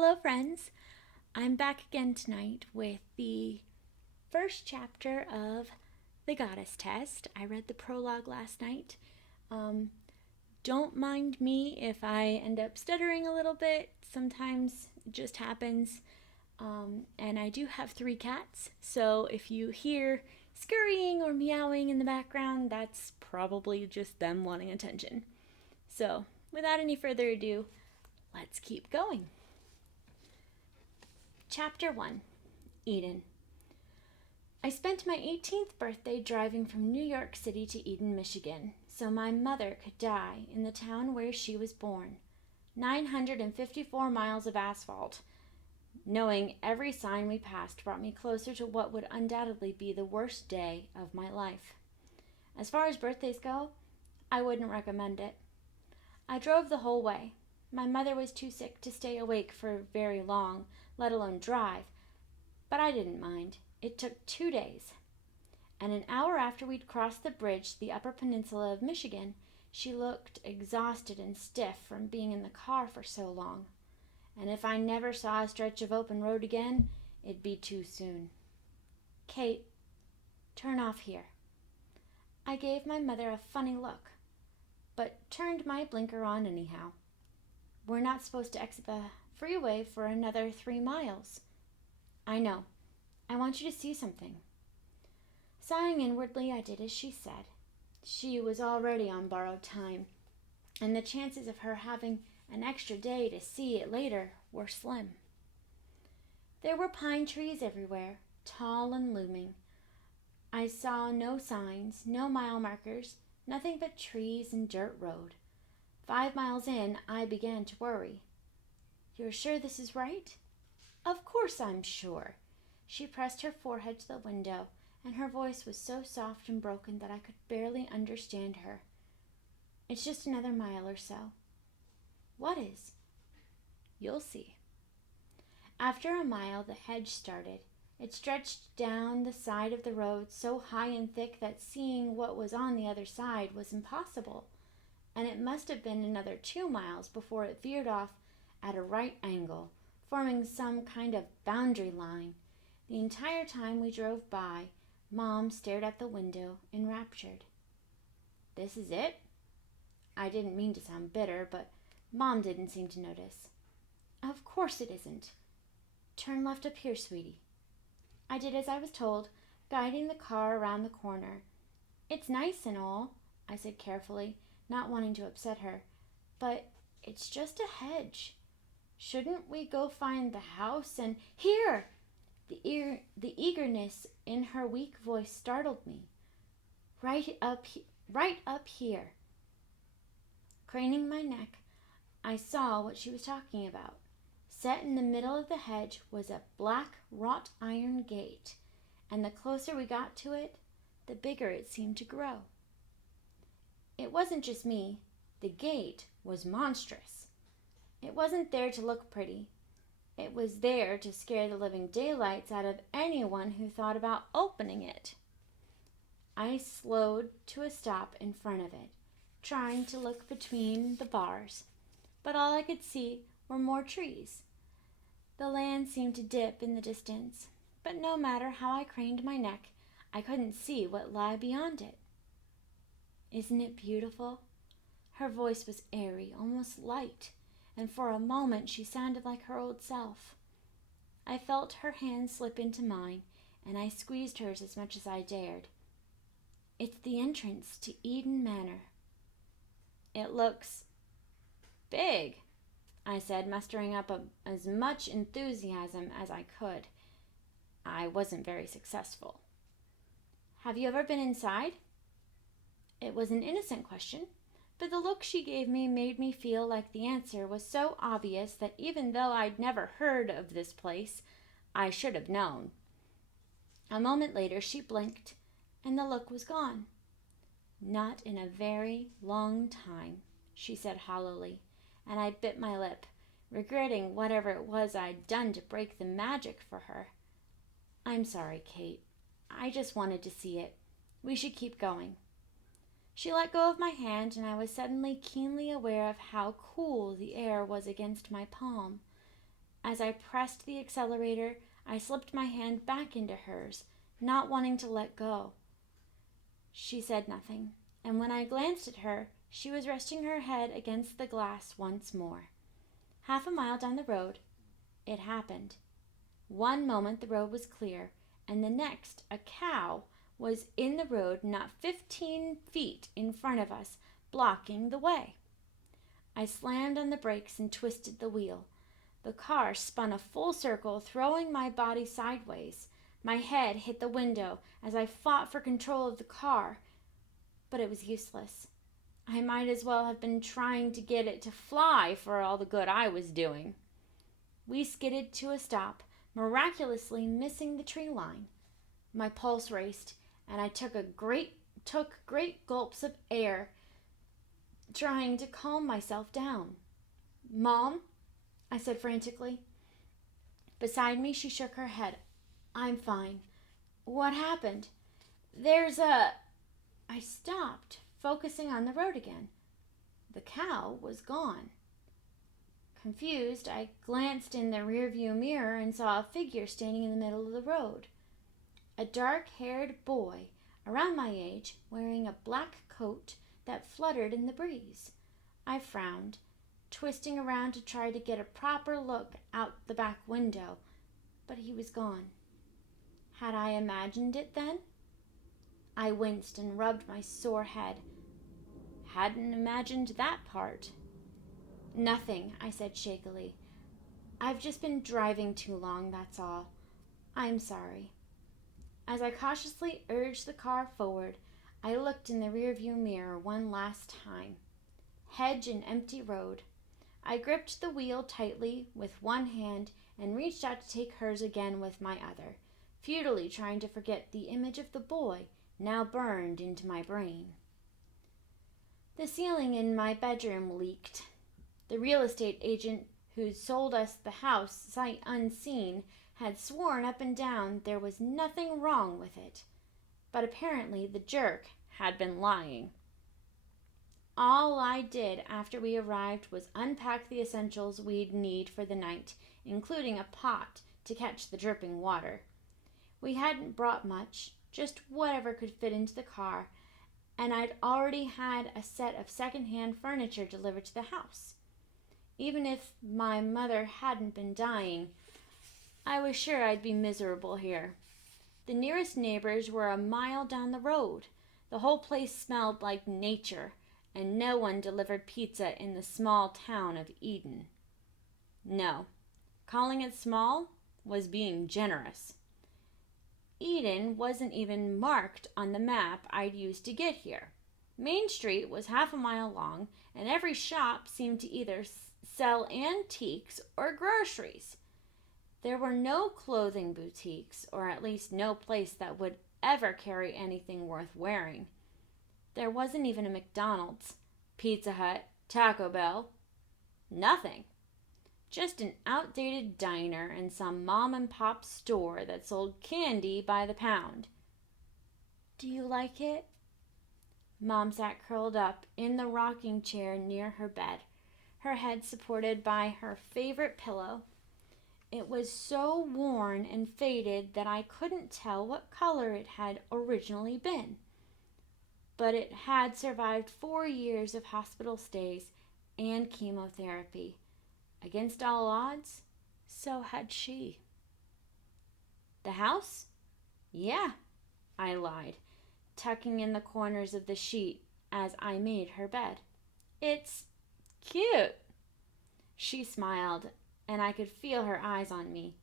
Hello, friends. I'm back again tonight with the first chapter of The Goddess Test. I read the prologue last night. Don't mind me if I end up stuttering a little bit. Sometimes it just happens. And I do have 3 cats, so if you hear scurrying or meowing in the background, that's probably just them wanting attention. So, without any further ado, let's keep going. Chapter 1, Eden. I spent my 18th birthday driving from New York City to Eden, Michigan, so my mother could die in the town where she was born. 954 miles of asphalt. Knowing every sign we passed brought me closer to what would undoubtedly be the worst day of my life. As far as birthdays go, I wouldn't recommend it. I drove the whole way. My mother was too sick to stay awake for very long, let alone drive, but I didn't mind. It took 2 days. And an hour after we'd crossed the bridge to the upper peninsula of Michigan, she looked exhausted and stiff from being in the car for so long. And if I never saw a stretch of open road again, it'd be too soon. Kate, turn off here. I gave my mother a funny look, but turned my blinker on anyhow. We're not supposed to exit the freeway for another 3 miles. I know. I want you to see something. Sighing inwardly, I did as she said. She was already on borrowed time, and the chances of her having an extra day to see it later were slim. There were pine trees everywhere, tall and looming. I saw no signs, no mile markers, nothing but trees and dirt road. 5 miles in, I began to worry. You're sure this is right? Of course I'm sure. She pressed her forehead to the window, and her voice was so soft and broken that I could barely understand her. It's just another mile or so. What is? You'll see. After a mile, the hedge started. It stretched down the side of the road so high and thick that seeing what was on the other side was impossible, and it must have been another 2 miles before it veered off at a right angle, forming some kind of boundary line. The entire time we drove by, Mom stared at the window, enraptured. This is it? I didn't mean to sound bitter, but Mom didn't seem to notice. Of course it isn't. Turn left up here, sweetie. I did as I was told, guiding the car around the corner. It's nice and all, I said carefully, not wanting to upset her, but it's just a hedge. Shouldn't we go find the house and— Here! The eagerness in her weak voice startled me. Right up here. Craning my neck, I saw what she was talking about. Set in the middle of the hedge was a black wrought iron gate, and the closer we got to it, the bigger it seemed to grow. It wasn't just me. The gate was monstrous. It wasn't there to look pretty. It was there to scare the living daylights out of anyone who thought about opening it. I slowed to a stop in front of it, trying to look between the bars, but all I could see were more trees. The land seemed to dip in the distance, but no matter how I craned my neck, I couldn't see what lay beyond it. Isn't it beautiful? Her voice was airy, almost light, and for a moment she sounded like her old self. I felt her hand slip into mine, and I squeezed hers as much as I dared. It's the entrance to Eden Manor. It looks big, I said, mustering up as much enthusiasm as I could. I wasn't very successful. Have you ever been inside? It was an innocent question, but the look she gave me made me feel like the answer was so obvious that even though I'd never heard of this place, I should have known. A moment later she blinked, and the look was gone. Not in a very long time, she said hollowly, and I bit my lip, regretting whatever it was I'd done to break the magic for her. I'm sorry, Kate. I just wanted to see it. We should keep going. She let go of my hand, and I was suddenly keenly aware of how cool the air was against my palm. As I pressed the accelerator, I slipped my hand back into hers, not wanting to let go. She said nothing, and when I glanced at her, she was resting her head against the glass once more. Half a mile down the road, it happened. One moment the road was clear, and the next a cow was in the road not 15 feet in front of us, blocking the way. I slammed on the brakes and twisted the wheel. The car spun a full circle, throwing my body sideways. My head hit the window as I fought for control of the car, but it was useless. I might as well have been trying to get it to fly for all the good I was doing. We skidded to a stop, miraculously missing the tree line. My pulse raced, and I took great gulps of air, trying to calm myself down. "Mom?" I said frantically. Beside me, she shook her head. "I'm fine. What happened?" I stopped, focusing on the road again. The cow was gone. Confused, I glanced in the rearview mirror and saw a figure standing in the middle of the road. A dark-haired boy, around my age, wearing a black coat that fluttered in the breeze. I frowned, twisting around to try to get a proper look out the back window, but he was gone. Had I imagined it then? I winced and rubbed my sore head. Hadn't imagined that part. "Nothing," I said shakily. "I've just been driving too long, that's all. I'm sorry." As I cautiously urged the car forward, I looked in the rearview mirror one last time. Hedge and empty road. I gripped the wheel tightly with one hand and reached out to take hers again with my other, futilely trying to forget the image of the boy now burned into my brain. The ceiling in my bedroom leaked. The real estate agent who sold us the house sight unseen had sworn up and down there was nothing wrong with it, but apparently the jerk had been lying. All I did after we arrived was unpack the essentials we'd need for the night, including a pot to catch the dripping water. We hadn't brought much, just whatever could fit into the car, and I'd already had a set of second-hand furniture delivered to the house. Even if my mother hadn't been dying, I was sure I'd be miserable here. The nearest neighbors were a mile down the road. The whole place smelled like nature, and no one delivered pizza in the small town of Eden. No, calling it small was being generous. Eden wasn't even marked on the map I'd used to get here. Main Street was half a mile long, and every shop seemed to either sell antiques or groceries. There were no clothing boutiques, or at least no place that would ever carry anything worth wearing. There wasn't even a McDonald's, Pizza Hut, Taco Bell. Nothing. Just an outdated diner and some mom-and-pop store that sold candy by the pound. "Do you like it?" Mom sat curled up in the rocking chair near her bed, her head supported by her favorite pillow. It was so worn and faded that I couldn't tell what color it had originally been. But it had survived 4 years of hospital stays and chemotherapy. Against all odds, so had she. "The house?" "Yeah," I lied, tucking in the corners of the sheet as I made her bed. "It's cute." She smiled, and I could feel her eyes on me.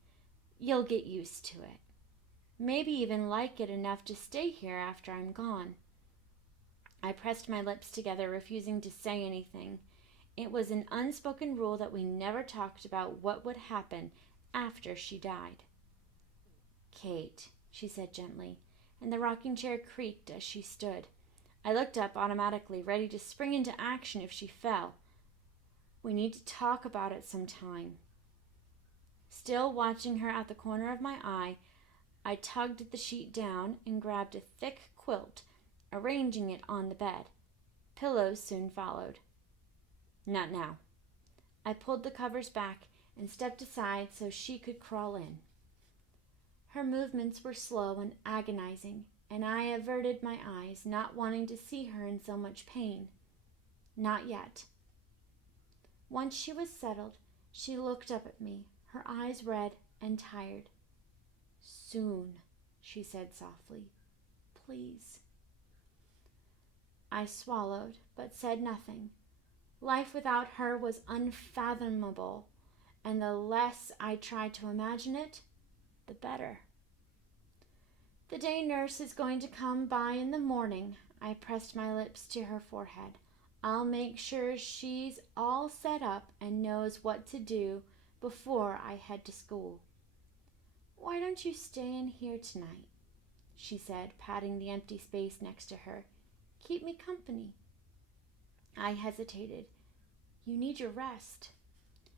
"You'll get used to it. Maybe even like it enough to stay here after I'm gone." I pressed my lips together, refusing to say anything. It was an unspoken rule that we never talked about what would happen after she died. "Kate," she said gently, and the rocking chair creaked as she stood. I looked up automatically, ready to spring into action if she fell. "We need to talk about it sometime." Still watching her out the corner of my eye, I tugged the sheet down and grabbed a thick quilt, arranging it on the bed. Pillows soon followed. "Not now." I pulled the covers back and stepped aside so she could crawl in. Her movements were slow and agonizing, and I averted my eyes, not wanting to see her in so much pain. Not yet. Once she was settled, she looked up at me, her eyes red and tired. "Soon," she said softly. "Please." I swallowed, but said nothing. Life without her was unfathomable, and the less I tried to imagine it, the better. "The day nurse is going to come by in the morning." I pressed my lips to her forehead. "I'll make sure she's all set up and knows what to do before I head to school." "Why don't you stay in here tonight?" she said, patting the empty space next to her. "Keep me company." I hesitated. "You need your rest."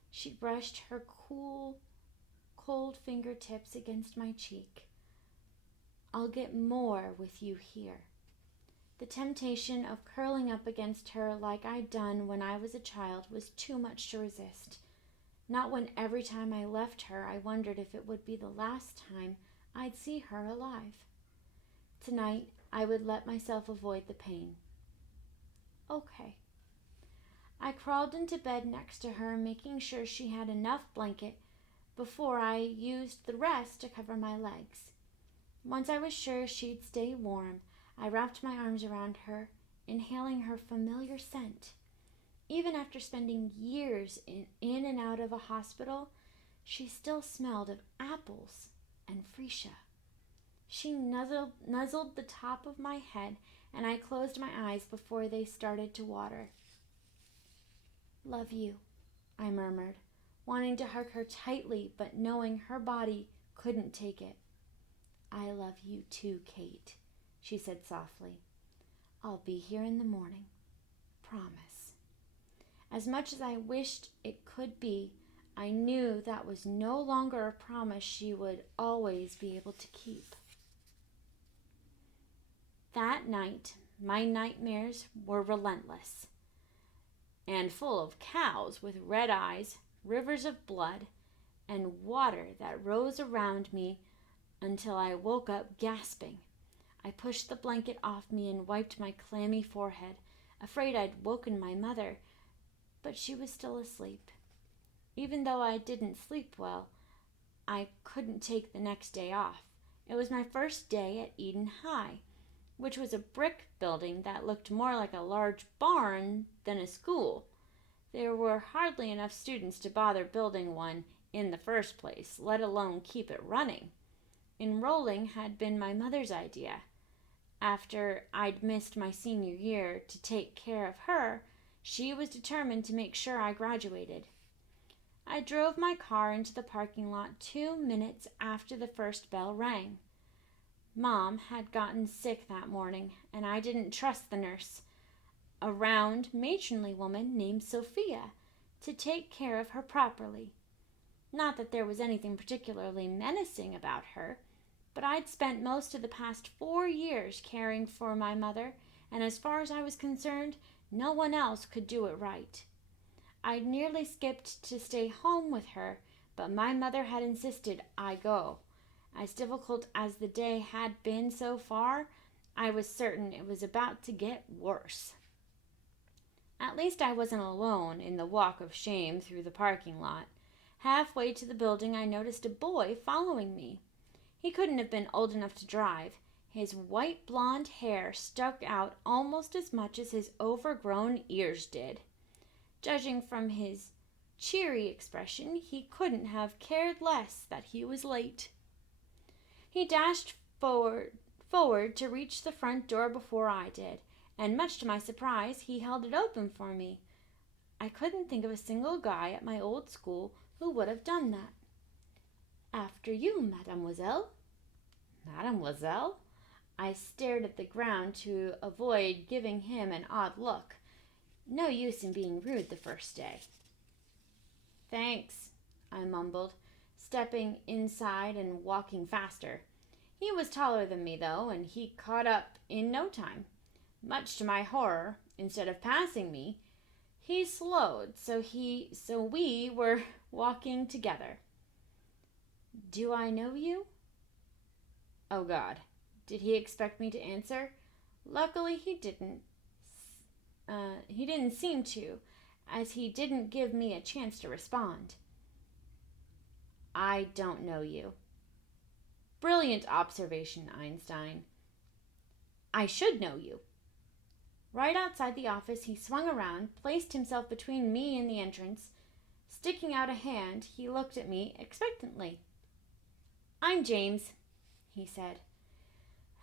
She brushed her cool, cold fingertips against my cheek. "I'll get more with you here." The temptation of curling up against her like I'd done when I was a child was too much to resist. Not when every time I left her I wondered if it would be the last time I'd see her alive. Tonight I would let myself avoid the pain. "Okay." I crawled into bed next to her, making sure she had enough blanket before I used the rest to cover my legs. Once I was sure she'd stay warm, I wrapped my arms around her, inhaling her familiar scent. Even after spending years in and out of a hospital, she still smelled of apples and freesia. She nuzzled the top of my head, and I closed my eyes before they started to water. "Love you," I murmured, wanting to hug her tightly, but knowing her body couldn't take it. "I love you too, Kate," she said softly. "I'll be here in the morning. Promise." As much as I wished it could be, I knew that was no longer a promise she would always be able to keep. That night, my nightmares were relentless and full of cows with red eyes, rivers of blood, and water that rose around me until I woke up gasping. I pushed the blanket off me and wiped my clammy forehead, afraid I'd woken my mother, but she was still asleep. Even though I didn't sleep well, I couldn't take the next day off. It was my first day at Eden High, which was a brick building that looked more like a large barn than a school. There were hardly enough students to bother building one in the first place, let alone keep it running. Enrolling had been my mother's idea. After I'd missed my senior year to take care of her, she was determined to make sure I graduated. I drove my car into the parking lot 2 minutes after the first bell rang. Mom had gotten sick that morning, and I didn't trust the nurse, a round, matronly woman named Sophia, to take care of her properly. Not that there was anything particularly menacing about her, but I'd spent most of the past 4 years caring for my mother, and as far as I was concerned, no one else could do it right. I'd nearly skipped to stay home with her, but my mother had insisted I go. As difficult as the day had been so far, I was certain it was about to get worse. At least I wasn't alone in the walk of shame through the parking lot. Halfway to the building, I noticed a boy following me. He couldn't have been old enough to drive. His white blonde hair stuck out almost as much as his overgrown ears did. Judging from his cheery expression, he couldn't have cared less that he was late. He dashed forward to reach the front door before I did, and much to my surprise, he held it open for me. I couldn't think of a single guy at my old school who would have done that. "After you, mademoiselle." "Mademoiselle?" I stared at the ground to avoid giving him an odd look. No use in being rude the first day. "Thanks," I mumbled, stepping inside and walking faster. He was taller than me, though, and he caught up in no time. Much to my horror, instead of passing me, He slowed, so we were walking together. Do I know you? Oh God, did he expect me to answer? Luckily he didn't. He didn't seem to, as he didn't give me a chance to respond. I don't know you. Brilliant observation, Einstein. I should know you. Right outside the office, he swung around, placed himself between me and the entrance. Sticking out a hand, he looked at me expectantly. I'm James, he said,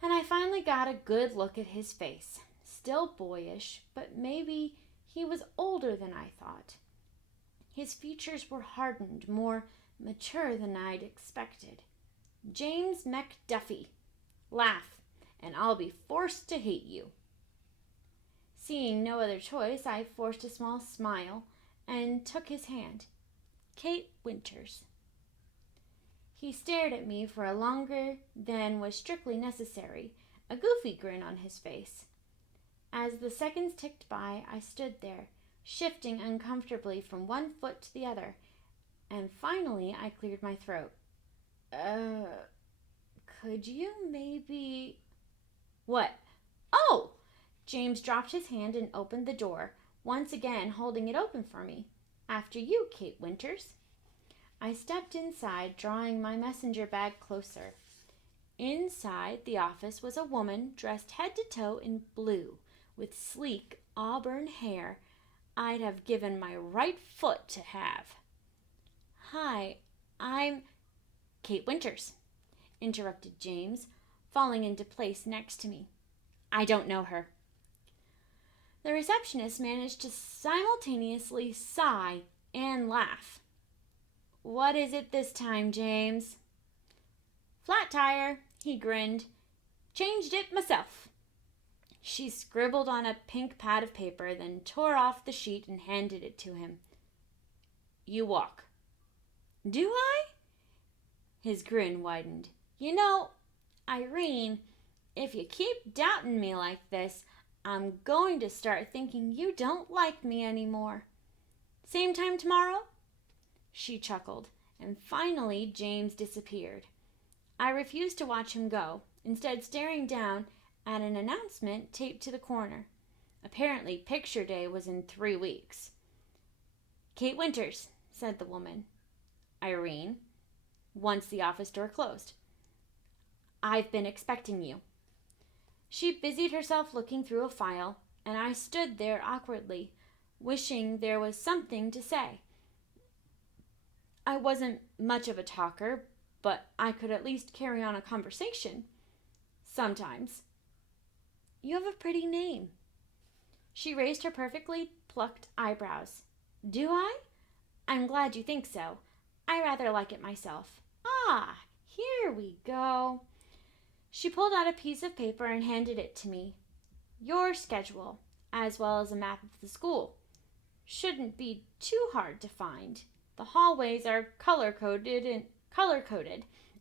and I finally got a good look at his face. Still boyish, but maybe he was older than I thought. His features were hardened, more mature than I'd expected. James McDuffie. Laugh, and I'll be forced to hate you. Seeing no other choice, I forced a small smile and took his hand. Kate Winters. He stared at me for longer than was strictly necessary, a goofy grin on his face. As the seconds ticked by, I stood there, shifting uncomfortably from one foot to the other, and finally I cleared my throat. Could you maybe... What? Oh! James dropped his hand and opened the door, once again holding it open for me. After you, Kate Winters. I stepped inside, drawing my messenger bag closer. Inside the office was a woman dressed head to toe in blue, with sleek auburn hair I'd have given my right foot to have. Hi, I'm Kate Winters, interrupted James, falling into place next to me. I don't know her. The receptionist managed to simultaneously sigh and laugh. What is it this time, James? Flat tire, he grinned. Changed it myself. She scribbled on a pink pad of paper, then tore off the sheet and handed it to him. You walk. Do I? His grin widened. You know, Irene, if you keep doubting me like this, I'm going to start thinking you don't like me anymore. Same time tomorrow? She chuckled, and finally James disappeared. I refused to watch him go, instead staring down at an announcement taped to the corner. Apparently, picture day was in 3 weeks. Kate Winters, said the woman. Irene, once the office door closed. I've been expecting you. She busied herself looking through a file, and I stood there awkwardly, wishing there was something to say. I wasn't much of a talker, but I could at least carry on a conversation. Sometimes. You have a pretty name. She raised her perfectly plucked eyebrows. Do I? I'm glad you think so. I rather like it myself. Ah, here we go. She pulled out a piece of paper and handed it to me. Your schedule, as well as a map of the school. Shouldn't be too hard to find. The hallways are color-coded,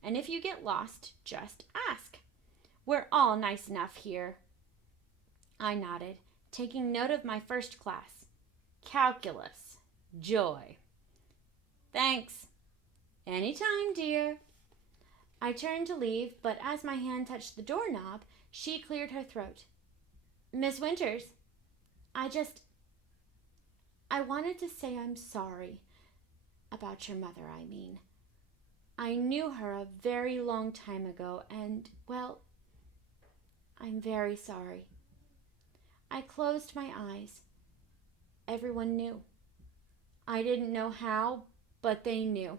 and if you get lost, just ask. We're all nice enough here. I nodded, taking note of my first class. Calculus. Joy. Thanks. Anytime, dear. I turned to leave, but as my hand touched the doorknob, she cleared her throat. Miss Winters, I wanted to say I'm sorry. About your mother, I mean. I knew her a very long time ago, and, well, I'm very sorry. I closed my eyes. Everyone knew. I didn't know how, but they knew.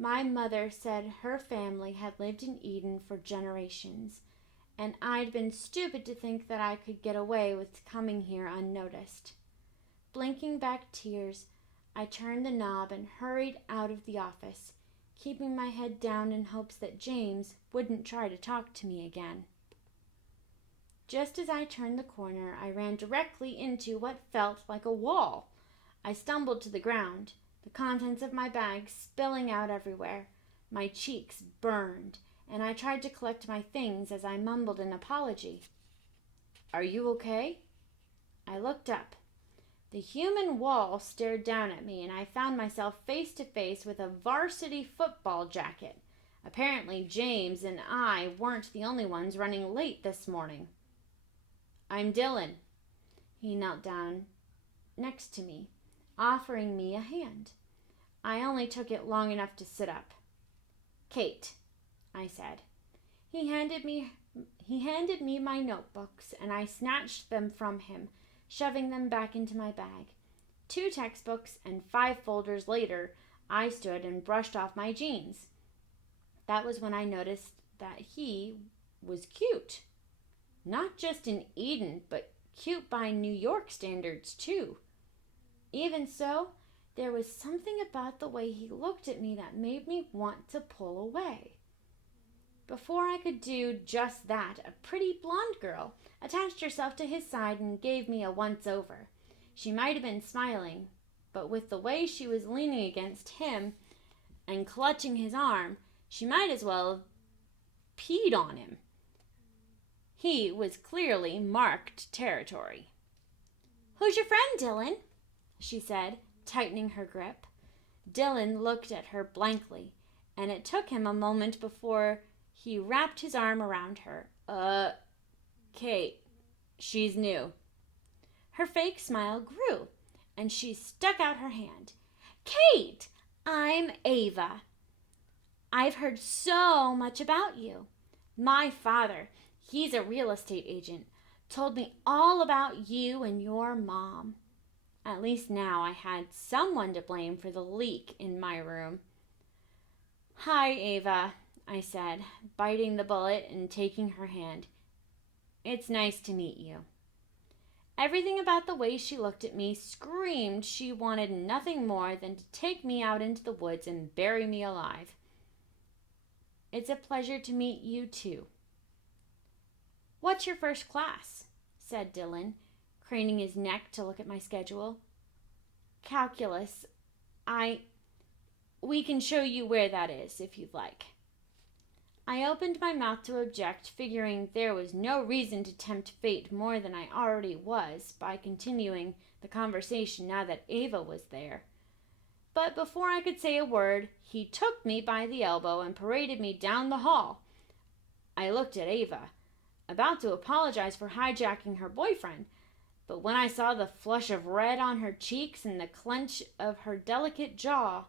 My mother said her family had lived in Eden for generations, and I'd been stupid to think that I could get away with coming here unnoticed. Blinking back tears, I turned the knob and hurried out of the office, keeping my head down in hopes that James wouldn't try to talk to me again. Just as I turned the corner, I ran directly into what felt like a wall. I stumbled to the ground, the contents of my bag spilling out everywhere. My cheeks burned, and I tried to collect my things as I mumbled an apology. Are you okay? I looked up. The human wall stared down at me, and I found myself face to face with a varsity football jacket. Apparently, James and I weren't the only ones running late this morning. I'm Dylan. He knelt down next to me, offering me a hand. I only took it long enough to sit up. Kate, I said. He handed me my notebooks, and I snatched them from him, shoving them back into my bag. 2 textbooks and 5 folders later, I stood and brushed off my jeans. That was when I noticed that he was cute. Not just in Eden, but cute by New York standards, too. Even so, there was something about the way he looked at me that made me want to pull away. Before I could do just that, a pretty blonde girl attached herself to his side and gave me a once-over. She might have been smiling, but with the way she was leaning against him and clutching his arm, she might as well have peed on him. He was clearly marked territory. "Who's your friend, Dylan?" she said, tightening her grip. Dylan looked at her blankly, and it took him a moment before he wrapped his arm around her. Kate. She's new." Her fake smile grew, and she stuck out her hand. "Kate, I'm Ava. I've heard so much about you. My father, he's a real estate agent, told me all about you and your mom. At least now I had someone to blame for the leak in my room." "Hi, Ava," I said, biting the bullet and taking her hand. "It's nice to meet you." Everything about the way she looked at me screamed she wanted nothing more than to take me out into the woods and bury me alive. "It's a pleasure to meet you, too." "What's your first class?" said Dylan, craning his neck to look at my schedule. "Calculus. We can show you where that is, if you'd like." I opened my mouth to object, figuring there was no reason to tempt fate more than I already was by continuing the conversation now that Ava was there. But before I could say a word, he took me by the elbow and paraded me down the hall. I looked at Ava, about to apologize for hijacking her boyfriend, but when I saw the flush of red on her cheeks and the clench of her delicate jaw,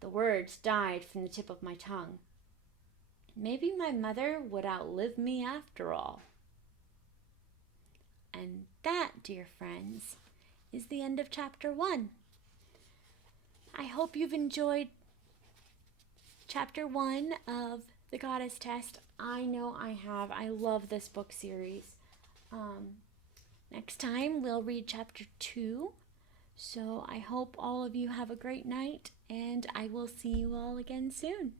the words died from the tip of my tongue. Maybe my mother would outlive me after all. And that, dear friends, is the end of chapter 1. I hope you've enjoyed chapter 1 of The Goddess Test. I know I have. I love this book series. Next time we'll read chapter 2. So I hope all of you have a great night, and I will see you all again soon.